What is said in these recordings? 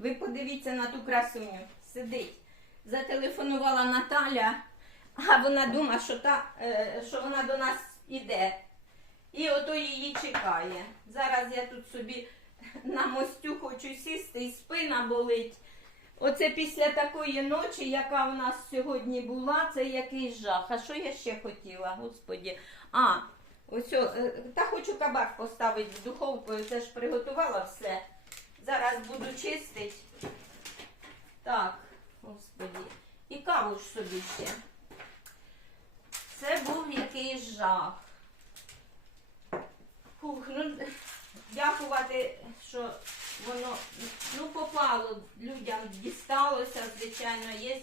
Ви подивіться на ту красуню. Сидить. Зателефонувала Наталя, а вона думає, що, та, е, що вона до нас іде. І ото її чекає. Зараз я тут собі на мостю хочу сісти і спина болить. Оце після такої ночі, яка в нас сьогодні була, це якийсь жах. А що я ще хотіла, господі? А, ось, е, та хочу кабак поставити в духовку, це ж приготувала все. Зараз буду чистити. Так, господі. І каву ж собі ще. Це був якийсь жах. Фух, ну, дякувати, що воно ну, попало людям, дісталося, звичайно, є,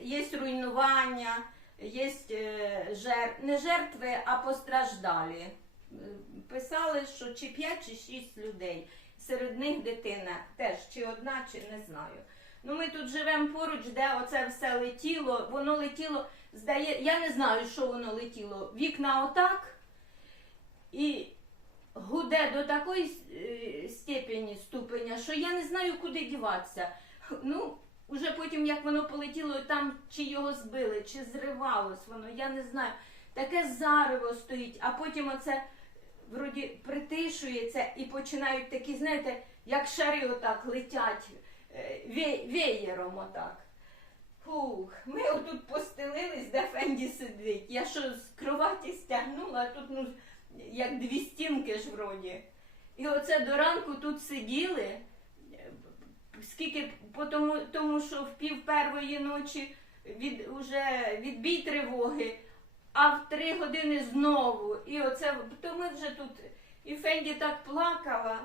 є руйнування, є е, жер... не жертви, а постраждалі. Е, Писали, що чи 5, чи 6 людей. Серед них дитина теж, чи одна, чи не знаю. Ну, ми тут живемо поруч, де оце все летіло. Воно летіло, здає, я не знаю, що воно летіло. Вікна отак. І гуде до такої е, степені ступеня, що я не знаю, куди діватися. Ну, уже потім, як воно полетіло, там чи його збили, чи зривалось воно, я не знаю. Таке зарево стоїть, а потім оце вроді притишується і починають такі, знаєте, як шари отак летять е, ве- веєром отак. Фух, ми отут постелились, де Фенді сидить. Я що з кроваті стягнула, а тут ну, як дві стінки ж вроді. І оце до ранку тут сиділи, е, скільки по тому, тому що в пів первої ночі від, уже відбій тривоги, а в три години знову. І оце, то ми вже тут, і Фенді так плакала.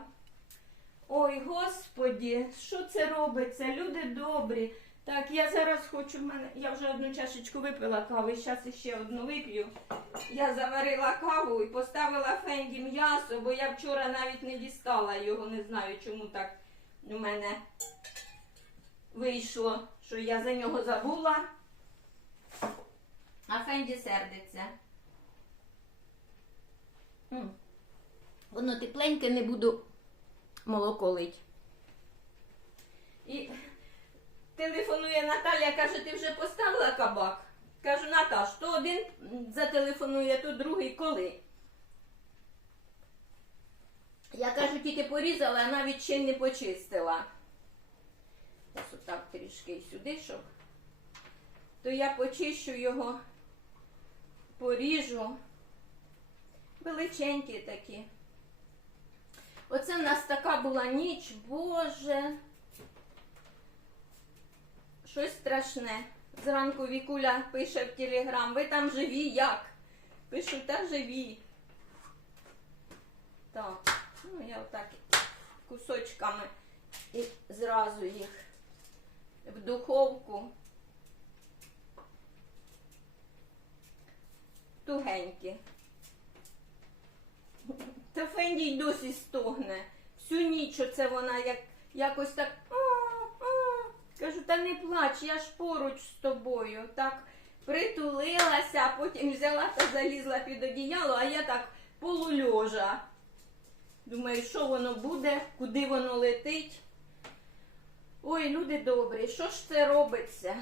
Ой, господі, що це робиться? Люди добрі. Так, я зараз хочу мене. Я вже одну чашечку випила кави, зараз ще одну вип'ю. Я заварила каву і поставила Фенді м'ясо, бо я вчора навіть не дістала його, не знаю, чому так у мене вийшло, що я за нього забула. А Фенді сердиться. М. Воно тепленьке, не буду молоко лить. І телефонує Наталя, каже, ти вже поставила кабак? Кажу, Наташ, то один зателефонує, то другий коли. Я кажу, тільки порізала, а навіть ще не почистила. Ось отак трішки сюди, щоб. То я почищу його, поріжу. Величенькі такі. Оце в нас така була ніч, Боже. Щось страшне. Зранку Вікуля пише в телеграм, ви там живі як? Пишу, та живі. Так, ну я отак кусочками і зразу їх в духовку. Тугенькі. Та Фенді й досі стогне. Всю ніч оце вона як, якось так. «А, а». Кажу, та не плач, я ж поруч з тобою. Так притулилася, а потім взяла та залізла під одіяло, а я так полульожа. Думаю, що воно буде, куди воно летить. Ой, люди добрі, що ж це робиться?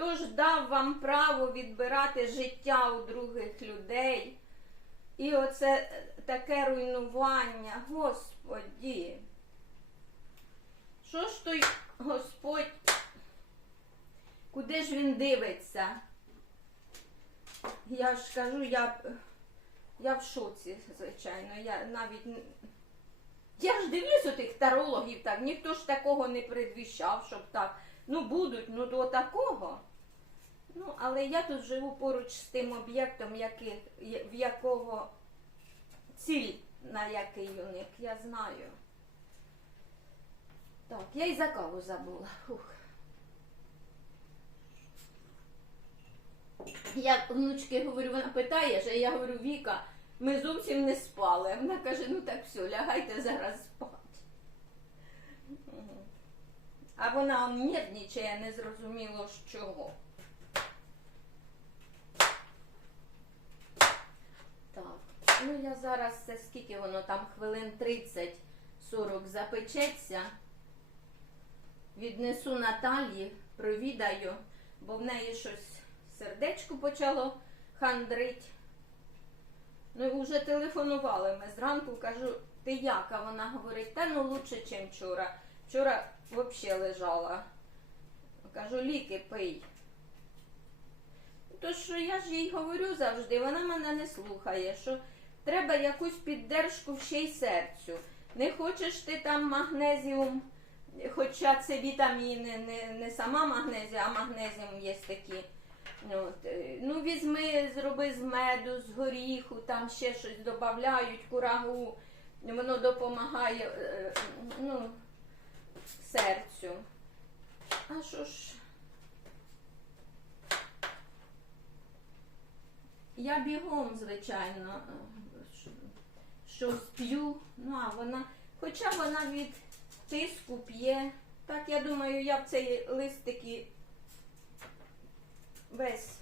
Хто ж дав вам право відбирати життя у других людей? І оце таке руйнування, Господі. Що ж той Господь? Куди ж він дивиться? Я ж кажу, я, я в шоці, звичайно. Я навіть я ж дивлюсь у тих тарологів так, ніхто ж такого не предвіщав, щоб так. Ну будуть, ну до такого. Ну, але я тут живу поруч з тим об'єктом, в якого ціль на який у них, я знаю. Так, я і за каву забула. Фух. Я внучки говорю, вона питає, що я говорю, Віка, ми зовсім не спали. Вона каже, ну так все, лягайте зараз спати. А вона он нервничає, не зрозуміло з чого. Так, ну я зараз це скільки воно там, хвилин 30 40 запечеться, віднесу Наталі, провідаю, бо в неї щось сердечко почало хандрить. Ну вже телефонували ми зранку, кажу, ти як? Вона говорить, та ну лучше, ніж вчора. Вчора взагалі лежала. Кажу, ліки пий. То що я ж їй говорю завжди, вона мене не слухає, що треба якусь піддержку ще й серцю. Не хочеш ти там магнезіум, хоча це вітаміни, не, не сама магнезія, а магнезіум є такі. От, е, ну візьми, зроби з меду, з горіху, там ще щось додають, курагу, воно допомагає е, ну, серцю. А що ж? Я бігом, звичайно, що- щось п'ю. Ну, а вона, хоча вона від тиску п'є. Так, я думаю, я в цей листики весь.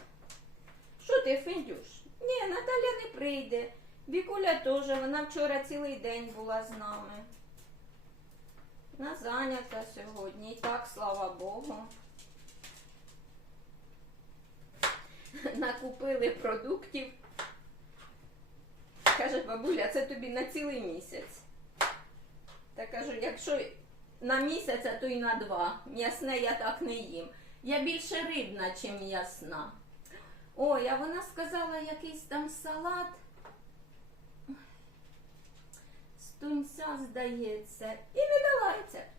Що ти, Фіндюш? Ні, Наталя не прийде. Вікуля теж, вона вчора цілий день була з нами. Вона зайнята сьогодні. І так, слава Богу. Накупили продуктів. Каже, бабуля, це тобі на цілий місяць. Та кажу, якщо на місяць, а то й на два. М'ясне я так не їм. Я більше рибна, чим м'ясна. Ой, а вона сказала якийсь там салат. З тунця, здається, і не дала рецепт.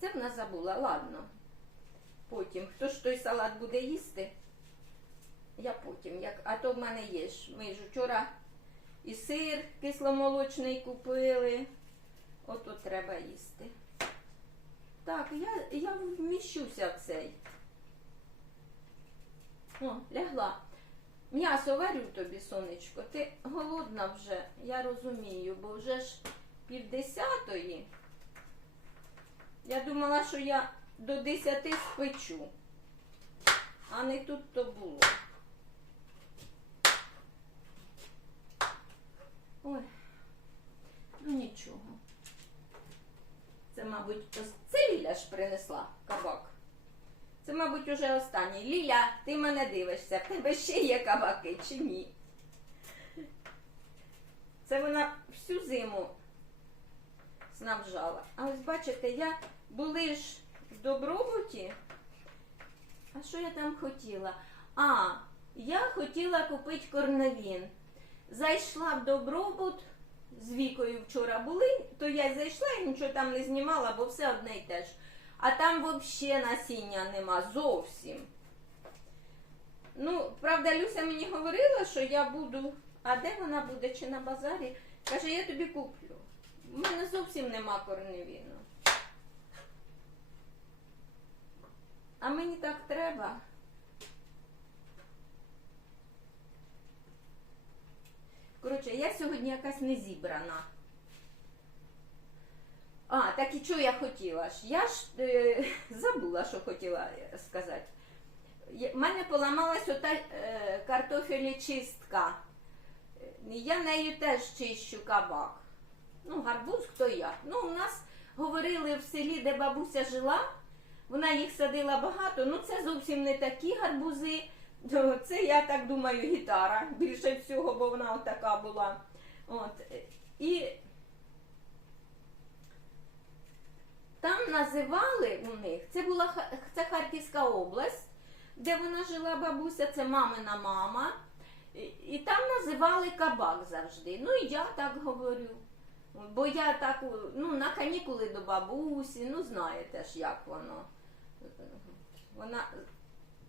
Це вона забула, ладно. Потім, хто ж той салат буде їсти? Я потім, як, а то в мене є ж. Ми ж вчора і сир кисломолочний купили. Ото треба їсти. Так, я, я вміщуся в цей. О, лягла. М'ясо варю тобі, сонечко. Ти голодна вже, я розумію, бо вже ж півдесятої. Я думала, що я до десяти спечу, а не тут то було. Ой, ну нічого. Це, мабуть, ос- це Ліля ж принесла кабак. Це, мабуть, уже останній. Ліля, ти мене дивишся, в тебе ще є кабаки чи ні? Це вона всю зиму снабжала. А ось бачите, я були ж в добробуті. А що я там хотіла? А, я хотіла купити корневін. Зайшла в добробут, з вікою вчора були, то я зайшла і нічого там не знімала, бо все одне й те ж. А там взагалі насіння нема зовсім. Ну, правда, Люся мені говорила, що я буду. А де вона буде? Чи на базарі? Каже, я тобі куплю. У мене зовсім нема корневіну. А мені так треба. Коротше, я сьогодні якась не зібрана. А, так і що я хотіла ж? Я ж е, забула, що хотіла е, сказати. У мене поламалась ота е, картофелечистка. Е, Я нею теж чищу кабак. Ну, гарбуз хто як. Ну, у нас говорили в селі, де бабуся жила, вона їх садила багато, ну це зовсім не такі гарбузи. Це, я так думаю, гітара більше всього, бо вона отака була. От. І там називали у них, це була це Харківська область, де вона жила бабуся, це мамина мама. І, і там називали кабак завжди. Ну і я так говорю. Бо я так ну, на канікули до бабусі, ну знаєте ж, як воно. Вона,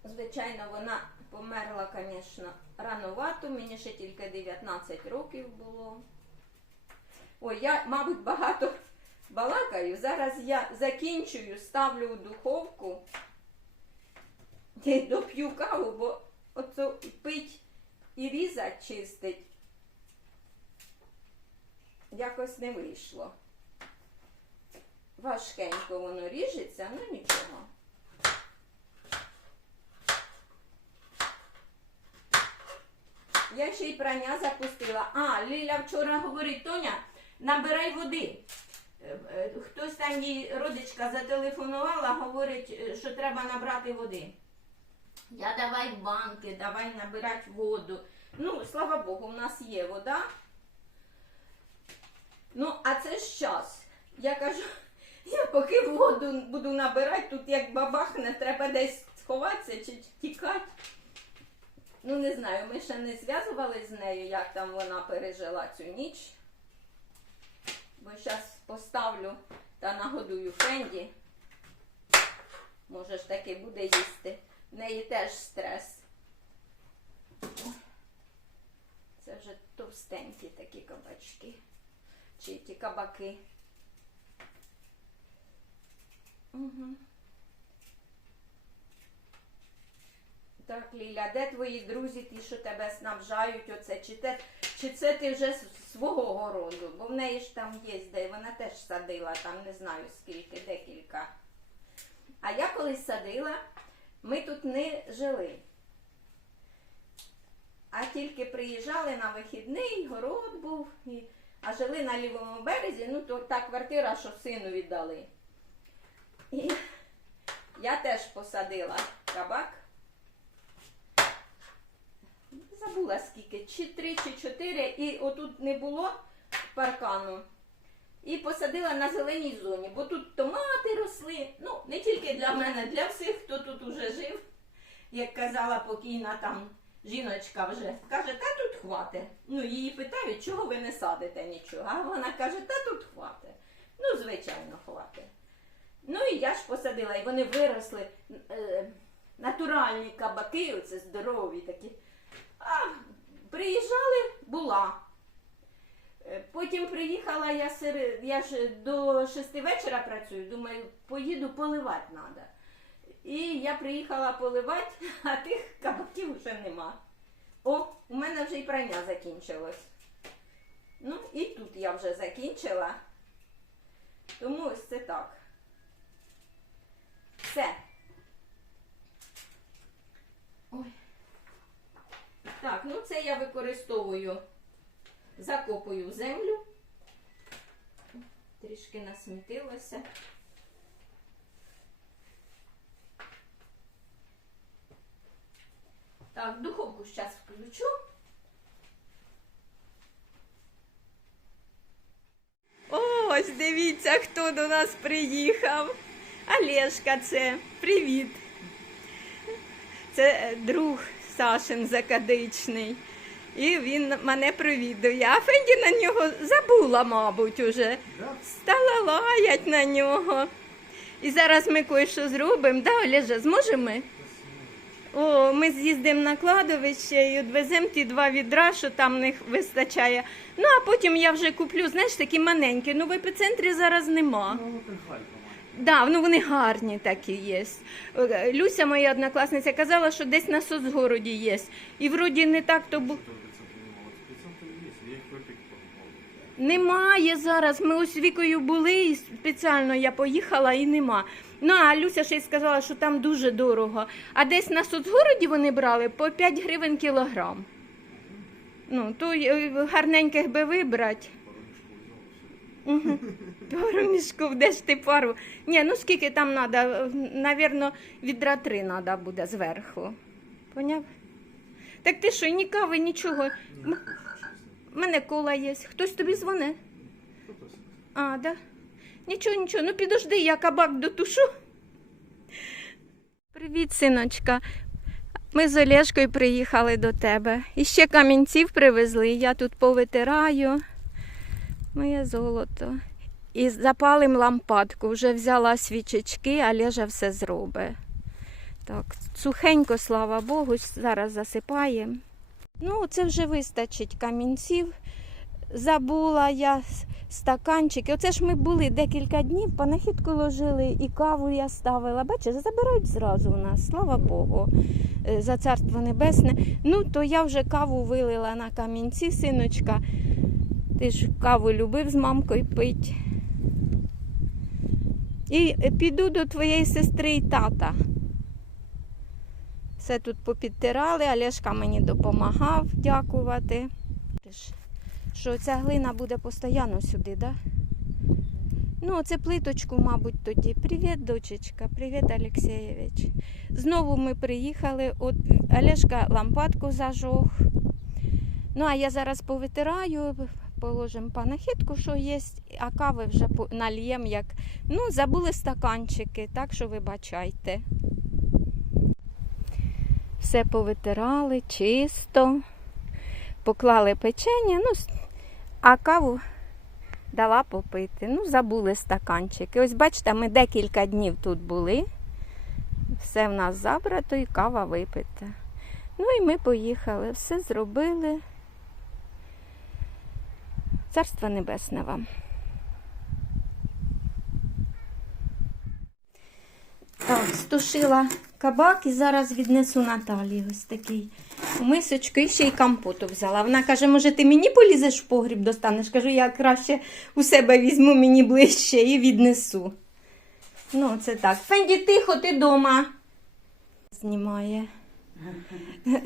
звичайно, вона померла, звісно, рановато, мені ще тільки 19 років було. Ой, я, мабуть, багато балакаю. Зараз я закінчую, ставлю в духовку і доп'ю каву, бо оце пить і різать чистить. Якось не вийшло. Важкенько воно ріжеться, ну нічого. Я ще й прання запустила. А, Ліля вчора говорить, Тоня, набирай води. Е, е, Хтось там їй родичка зателефонувала, говорить, е, що треба набрати води. Я давай банки, давай набирати воду. Ну, слава Богу, в нас є вода. Ну, а це ж час. Я кажу, я поки воду буду набирати, тут як бабахне, треба десь сховатися чи тікати. Ну, не знаю, ми ще не зв'язувалися з нею, як там вона пережила цю ніч. Бо зараз поставлю та нагодую Фенді. Може ж таки буде їсти. В неї теж стрес. Це вже товстенькі такі кабачки. Чи ті кабаки. Угу. Так, Ліля, де твої друзі, ті, що тебе снабжають оце? Чи, те, чи це ти вже з свого городу? Бо в неї ж там є, де вона теж садила, там не знаю скільки, декілька. А я колись садила, ми тут не жили. А тільки приїжджали на вихідний, город був, і, а жили на лівому березі, ну то та квартира, що сину віддали. І я теж посадила кабак. Забула скільки, чи три, чи чотири, і отут не було паркану. І посадила на зеленій зоні, бо тут томати росли. Ну, не тільки для мене, для всіх, хто тут уже жив. Як казала покійна там жіночка вже, каже, та тут хвате. Ну, її питають, чого ви не садите нічого. А вона каже, та тут хвате. Ну, звичайно, хвате. Ну і я ж посадила, і вони виросли е, натуральні кабаки, оце здорові такі. А приїжджали, була. Е, Потім приїхала я серед, я ж до шести вечора працюю, думаю, поїду поливати треба. І я приїхала поливати, а тих кабаків вже нема. О, у мене вже і прання закінчилось. Ну, і тут я вже закінчила. Тому ось це так. Все. Ой. Так, ну це я використовую, закопую в землю. Трішки насмітилося. Так, духовку зараз включу. Ось дивіться, хто до нас приїхав. Олешка це. Привіт. Це е, друг Сашин закадичний. І він мене привідує. А Фенді на нього забула, мабуть, уже. Стала лаять на нього. І зараз ми кое-що зробимо. Да, Олежа, зможемо ми? О, ми з'їздимо на кладовище і відвеземо ті два відра, що там них вистачає. Ну, а потім я вже куплю, знаєш, такі маленькі. Ну, в епіцентрі зараз нема. Ну. Да, ну вони гарні такі є. Е, Люся, моя однокласниця, казала, що десь на соцгороді є. І вроді не так то бу... Что в эпицентре не было? В эпицентре есть, я их в Эпик покупал. Немає зараз. Ми ось з вікою були, і спеціально я поїхала і нема. Ну, а Люся ще й сказала, що там дуже дорого. А десь на соцгороді вони брали по 5 гривень кілограм. Ну, то е, гарненьких би вибрати. Угу. Пару мішків, де ж ти пару? Ні, ну скільки там треба? Навірно, відра три треба буде зверху. Поняв? Так ти що, ні кави, нічого. М- У мене кола є. Хтось тобі дзвонить? А, да? Нічого, нічого. Ну підожди, я кабак дотушу. Привіт, синочка. Ми з Олешкою приїхали до тебе. І ще камінців привезли. Я тут повитираю. Моє золото. І запалим лампадку. Вже взяла свічечки, а Олежа все зробить. Так, сухенько, слава Богу, зараз засипаємо. Ну, це вже вистачить камінців. Забула я стаканчики. Оце ж ми були декілька днів, панахідку ложили і каву я ставила. Бачиш, забирають зразу у нас, слава Богу, е, за царство небесне. Ну, то я вже каву вилила на камінці, синочка. Ти ж каву любив з мамкою пить. І піду до твоєї сестри і тата. Все тут попідтирали, Олешка мені допомагав дякувати. Що ця глина буде постійно сюди, да? Ну, це плиточку, мабуть, тоді. Привіт, дочечка, привіт, Олексєєвич. Знову ми приїхали. От Олешка лампадку зажог. Ну, а я зараз повитираю, положимо панахідку, що є, а кави вже по- нальєм, як. Ну, забули стаканчики, так що вибачайте. Все повитирали чисто, поклали печення, ну, а каву дала попити. Ну, забули стаканчики. Ось бачите, ми декілька днів тут були. Все в нас забрато і кава випита. Ну і ми поїхали, все зробили. Царство небесне вам. Так, стушила кабак і зараз віднесу Наталі ось такий мисочку і ще й компоту взяла. Вона каже, може, ти мені полізеш в погріб достанеш? Кажу, я краще у себе візьму мені ближче і віднесу. Ну, це так. Фенді, тихо, ти дома. Знімає.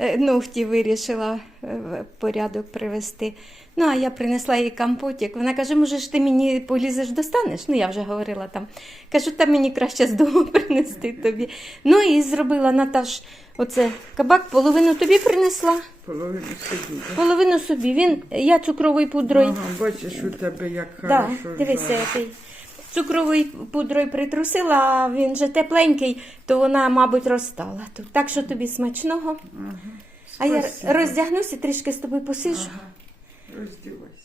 Е, Ногті вирішила е, в порядок привести. Ну, а я принесла їй компотик. Вона каже, може ж ти мені полізеш достанеш? Ну, я вже говорила там. Кажу, та мені краще з дому принести тобі. Ну і зробила Наташ оце кабак, половину тобі принесла, Половину собі. да? половину собі. Він, я цукровою пудрою. Ага, бачиш, у тебе як Да, хорошо. дивися, який. Цукровою пудрою притрусила, а він же тепленький, то вона, мабуть, розстала тут. Так що тобі смачного. Ага. А я роздягнуся, трішки з тобою посижу. Ага. Роздівайся.